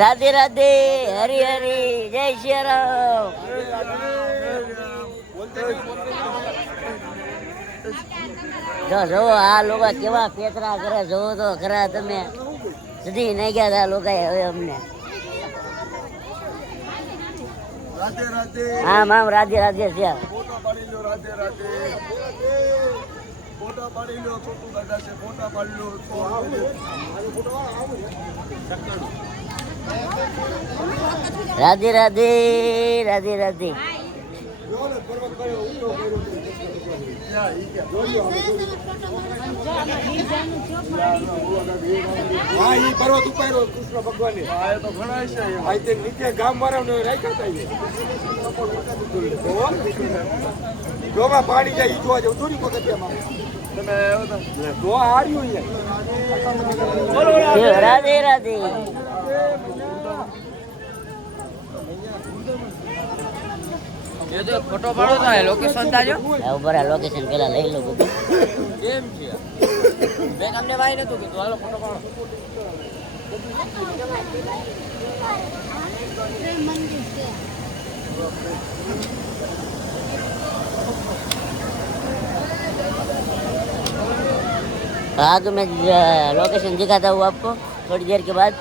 राधे राधे, हरि हरि, जय श्री राम। જો આ લોકો કેવા પેતરા કરે, જોવો તો ખરા તમે. સુધી નહીં ગયા હતા લોકો હવે અમને. આમ આમ રાધે રાધે છે. રાધે રાધે, રાધે રાધે. હા ઈ પર્વત ઉપાડ્યો કૃષ્ણ ભગવાને. હા એ તો ઘણા છે. આ તે નીચે ગામ વાળાને રાખ્યા હતા. જોમાં પાણી જાય ઈ જોવા જેવું થોડી પગથિયામાં. તમે જો હાર્યું અહીંયા. રાધે રાધે. ये तो फोटो पाड़ो तो है लोकेशन ताजो ऊपर लोकेशन પેલા લઈ લો બધું કેમ છે મેં તમને ભાઈ નતું કીધું હાલો ફોટો પાડો हाँ तो मैं लोकेशन दिखाता हूँ आपको थोड़ी देर के बाद।